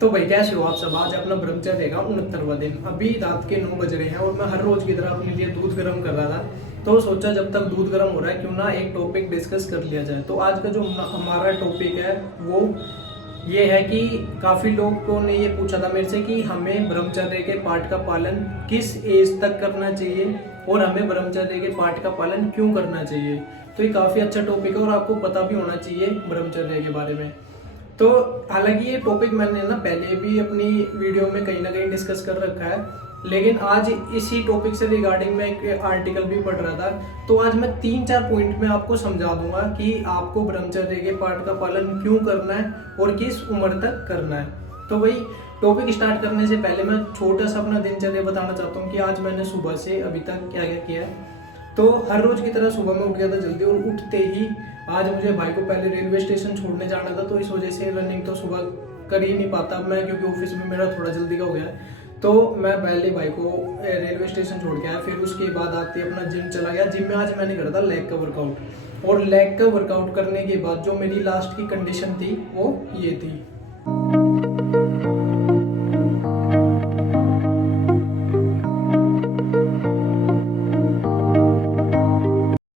तो भाई कैसे हो आप सब। आज अपना ब्रह्मचर्य का 69वां दिन। अभी रात के 9 बज रहे हैं और मैं हर रोज की तरह अपने लिए दूध गर्म कर रहा था। तो सोचा जब तक दूध गर्म हो रहा है क्यों ना एक टॉपिक डिस्कस कर लिया जाए। तो आज का जो हमारा टॉपिक है वो ये है कि काफी लोगों ने ये पूछा था मेरे से कि हमें ब्रह्मचर्य के पाठ का पालन किस एज तक करना चाहिए और हमें ब्रह्मचर्य के पाठ का पालन क्यों करना चाहिए। तो ये काफी अच्छा टॉपिक है और आपको पता भी होना चाहिए ब्रह्मचर्य के बारे में। तो हालांकि ये टॉपिक मैंने ना पहले भी अपनी वीडियो में कहीं ना कहीं डिस्कस कर रखा है, लेकिन आज इसी टॉपिक से रिगार्डिंग मैं एक आर्टिकल भी पढ़ रहा था। तो आज मैं 3-4 पॉइंट में आपको समझा दूंगा कि आपको ब्रह्मचर्य के पाठ का पालन क्यों करना है और किस उम्र तक करना है। तो वही टॉपिक स्टार्ट करने से पहले मैं छोटा सा अपना दिनचर्या बताना चाहता हूँ कि आज मैंने सुबह से अभी तक क्या क्या किया है। तो हर रोज की तरह सुबह में उठ गया था जल्दी और उठते ही आज मुझे भाई को पहले रेलवे स्टेशन छोड़ने जाना था। तो इस वजह से रनिंग तो सुबह कर ही नहीं पाता मैं, क्योंकि ऑफिस में मेरा थोड़ा जल्दी का हो गया है। तो मैं पहले भाई को रेलवे स्टेशन छोड़ के आया, फिर उसके बाद आते अपना जिम चला गया। जिम में आज मैंने करा था लेग का वर्कआउट, और लेग का वर्कआउट करने के बाद जो मेरी लास्ट की कंडीशन थी वो ये थी।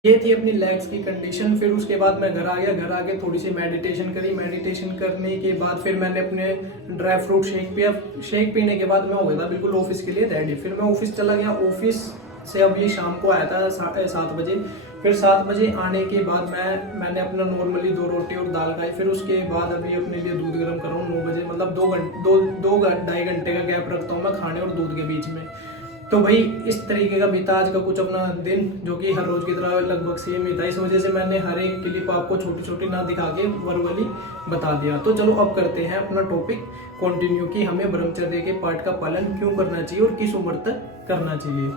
ये थी अपनी लेग्स की कंडीशन। फिर उसके बाद मैं घर आ गया, घर आके थोड़ी सी मेडिटेशन करी। मेडिटेशन करने के बाद फिर मैंने अपने ड्राई फ्रूट शेक पिया। शेक पीने के बाद मैं हो गया था बिल्कुल ऑफिस के लिए रेडी। फिर मैं ऑफिस चला गया। ऑफिस से अब ये शाम को आया था 7 बजे। फिर 7 बजे आने के बाद मैंने अपना नॉर्मली 2 रोटी और दाल खाई। फिर उसके बाद अभी अपने लिए दूध गर्म कर रहा हूँ 9 बजे, मतलब 2-2.5 घंटे का गैप रखता हूँ मैं खाने और दूध के बीच में। तो भाई इस तरीके का बीता आज का कुछ अपना दिन, जो कि हर रोज की तरह लगभग सेम ही था। इस वजह से मैंने हर एक क्लिप आपको छोटी छोटी ना दिखा के वर्बली बता दिया। तो चलो अब करते हैं अपना टॉपिक कंटिन्यू कि हमें ब्रह्मचर्य के पाठ का पालन क्यों करना चाहिए और किस उम्र तक करना चाहिए।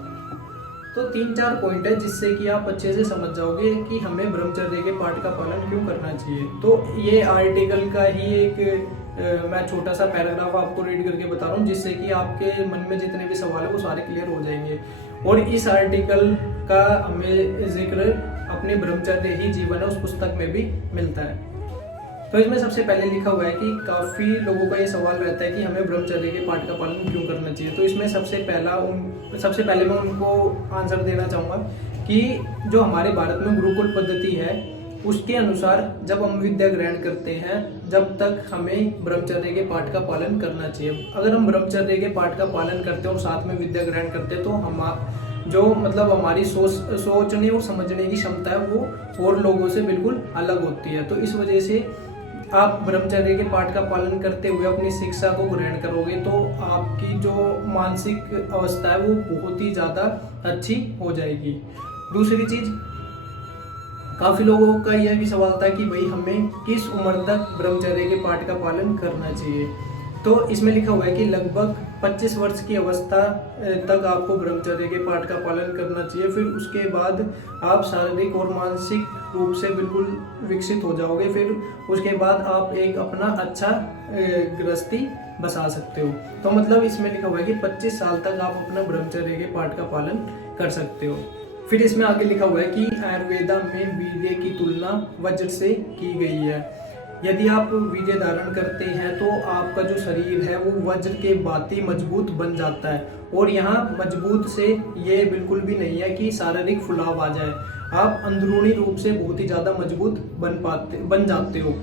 तो 3-4 पॉइंट है जिससे कि आप अच्छे से समझ जाओगे कि हमें ब्रह्मचर्य के पाठ का पालन क्यों करना चाहिए। तो ये आर्टिकल का ही एक मैं छोटा सा पैराग्राफ आपको रीड करके बता रहा हूँ, जिससे कि आपके मन में जितने भी सवाल है वो सारे क्लियर हो जाएंगे। और इस आर्टिकल का हमें जिक्र अपने ब्रह्मचर्य ही जीवन है उस पुस्तक में भी मिलता है। तो इसमें सबसे पहले लिखा हुआ है कि काफी लोगों का ये सवाल रहता है कि हमें ब्रह्मचर्य के पाठ का पालन क्यों करना चाहिए। तो इसमें सबसे पहले मैं उनको आंसर देना चाहूंगा कि जो हमारे भारत में गुरुकुल पद्धति है उसके अनुसार जब हम विद्या ग्रहण करते हैं जब तक हमें ब्रह्मचर्य के पाठ का पालन करना चाहिए। अगर हम ब्रह्मचर्य के पाठ का पालन करते हैं और साथ में विद्या ग्रहण करते हैं तो हम जो मतलब हमारी सोचने और समझने की क्षमता है वो और लोगों से बिल्कुल अलग होती है। तो इस वजह से आप ब्रह्मचर्य के पाठ का पालन करते हुए अपनी शिक्षा को ग्रहण करोगे तो आपकी जो मानसिक अवस्था है वो बहुत ही ज्यादा अच्छी हो जाएगी। दूसरी चीज, काफी लोगों का यह भी सवाल था कि भाई हमें किस उम्र तक ब्रह्मचर्य के पाठ का पालन करना चाहिए। तो इसमें लिखा हुआ है कि लगभग 25 वर्ष की अवस्था तक आपको ब्रह्मचर्य के पाठ का पालन करना चाहिए। फिर उसके बाद आप शारीरिक और मानसिक रूप से बिल्कुल विकसित हो जाओगे। फिर उसके बाद आप एक अपना अच्छा गृहस्थी बसा सकते हो। तो मतलब इसमें लिखा हुआ है कि 25 साल तक आप अपना ब्रह्मचर्य के पाठ का पालन कर सकते हो। फिर इसमें आगे लिखा हुआ है कि आयुर्वेदा में वीर्य की तुलना वज्र से की गई है। यदि आप वीर्य धारण करते हैं तो आपका जो शरीर है वो वज्र के भांति मजबूत बन जाता है। और यहाँ मजबूत से ये बिल्कुल भी नहीं है कि शारीरिक फुलाव आ जाए, आप अंदरूनी रूप से बहुत ही ज्यादा मजबूत बन जाते हो।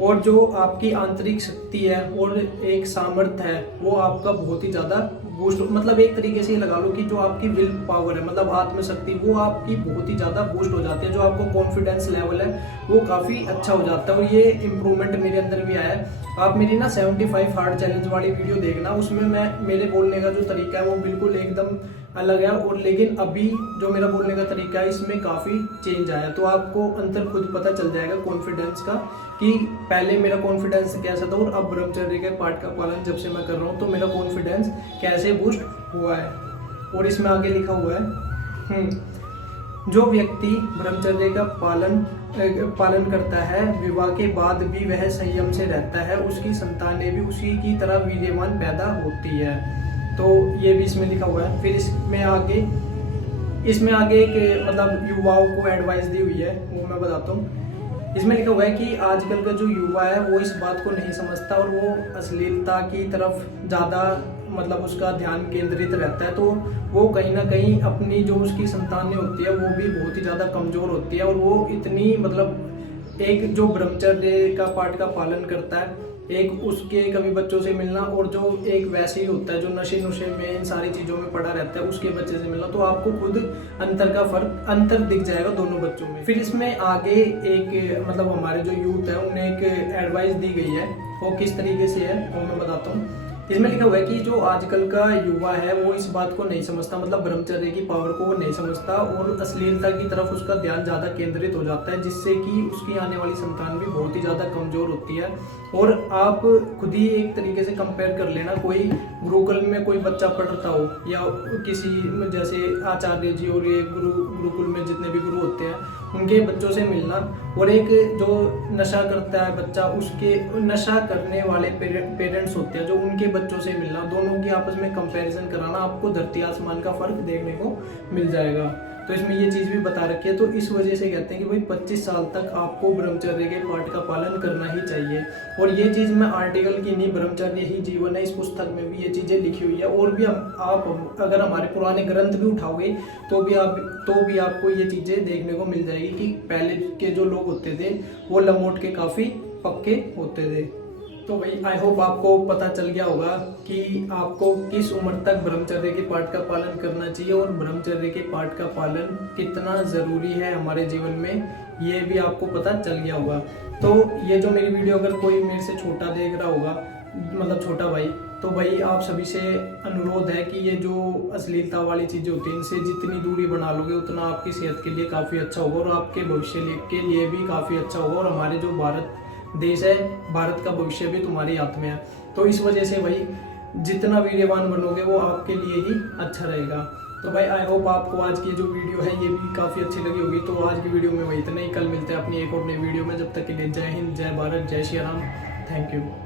और जो आपकी आंतरिक शक्ति है और एक सामर्थ्य है वो आपका बहुत ही ज्यादा बूस्ट, मतलब एक तरीके से लगा लो कि जो आपकी विल पावर है मतलब आत्मशक्ति वो आपकी बहुत ही ज्यादा बूस्ट हो जाती है। जो आपको कॉन्फिडेंस लेवल है वो काफी अच्छा हो जाता है। और ये इम्प्रूवमेंट मेरे अंदर भी आया है। आप मेरी ना 75 हार्ड चैलेंज वाली वीडियो देखना, उसमें मेरे बोलने का जो तरीका है वो बिल्कुल एकदम अलग है। और लेकिन अभी जो मेरा बोलने का तरीका है इसमें काफी चेंज आया। तो आपको अंतर खुद पता चल जाएगा कॉन्फिडेंस का कि पहले मेरा कॉन्फिडेंस कैसा था और अब ब्रह्मचर्य के पाठ का पालन जब से मैं कर रहा हूँ तो मेरा कॉन्फिडेंस कैसे बूस्ट हुआ है। और इसमें आगे लिखा हुआ है जो व्यक्ति ब्रह्मचर्य का पालन करता है विवाह के बाद भी वह संयम से रहता है, उसकी संतानें भी उसी की तरह वीर्यवान पैदा होती है। तो ये भी इसमें लिखा हुआ है। फिर इसमें आगे एक मतलब युवाओं को एडवाइस दी हुई है, वो मैं बताता हूँ। इसमें लिखा हुआ है कि आजकल का जो युवा है वो इस बात को नहीं समझता और वो अश्लीलता की तरफ ज़्यादा मतलब उसका ध्यान केंद्रित रहता है। तो वो कहीं ना कहीं अपनी जो उसकी संतानें होती है वो भी बहुत ही ज़्यादा कमज़ोर होती है और वो इतनी मतलब एक जो ब्रह्मचर्य का पाठ का पालन करता है, एक उसके कभी बच्चों से मिलना और जो एक वैसे ही होता है जो नशे नुशे में इन सारी चीज़ों में पड़ा रहता है उसके बच्चे से मिलना, तो आपको खुद अंतर दिख जाएगा दोनों बच्चों में। फिर इसमें आगे एक मतलब हमारे जो यूथ है उन्हें एक एडवाइस दी गई है, वो किस तरीके से है वो मैं बताता हूँ। इसमें लिखा हुआ है कि जो आजकल का युवा है वो इस बात को नहीं समझता, मतलब ब्रह्मचर्य की पावर को वो नहीं समझता और अश्लीलता की तरफ उसका ध्यान ज़्यादा केंद्रित हो जाता है, जिससे कि उसकी आने वाली संतान भी बहुत ही ज़्यादा कमज़ोर होती है। और आप खुद ही एक तरीके से कंपेयर कर लेना, कोई गुरुकुल में कोई बच्चा पढ़ता हो या किसी जैसे आचार्य जी और ये गुरुकुल में जितने भी गुरु होते हैं उनके बच्चों से मिलना और एक जो नशा करता है बच्चा उसके नशा करने वाले पेरेंट्स होते हैं जो उनके बच्चों से मिलना, दोनों की आपस में कंपैरिजन कराना, आपको धरती आसमान का फर्क देखने को मिल जाएगा। तो इसमें ये चीज़ भी बता रखी है। तो इस वजह से कहते हैं कि भाई 25 साल तक आपको ब्रह्मचर्य के पाठ का पालन करना ही चाहिए। और ये चीज़ मैं आर्टिकल की नहीं, ब्रह्मचर्य ही जीवन है, इस पुस्तक में भी ये चीज़ें लिखी हुई है। और भी आप अगर हमारे पुराने ग्रंथ भी उठाओगे तो भी आपको ये चीज़ें देखने को मिल जाएगी कि पहले के जो लोग होते थे वो लमोट के काफ़ी पक्के होते थे। तो भाई आई होप आपको पता चल गया होगा कि आपको किस उम्र तक ब्रह्मचर्य के पाठ का पालन करना चाहिए और ब्रह्मचर्य के पाठ का पालन कितना ज़रूरी है हमारे जीवन में, ये भी आपको पता चल गया होगा। तो ये जो मेरी वीडियो अगर कोई मेरे से छोटा देख रहा होगा, मतलब छोटा भाई, तो भाई आप सभी से अनुरोध है कि ये जो अश्लीलता वाली चीज़ें होती हैं इनसे जितनी दूरी बना लोगे उतना आपकी सेहत के लिए काफ़ी अच्छा होगा और आपके भविष्य के लिए भी काफ़ी अच्छा होगा। और हमारे जो भारत देश है, भारत का भविष्य भी तुम्हारे हाथ में है। तो इस वजह से भाई जितना वीर्यवान बनोगे वो आपके लिए ही अच्छा रहेगा। तो भाई आई होप आपको आज की जो वीडियो है ये भी काफ़ी अच्छी लगी होगी। तो आज की वीडियो में वही इतना ही, कल मिलते हैं अपनी एक और नई वीडियो में। जब तक के लिए जय हिंद, जय भारत, जय श्री राम, थैंक यू।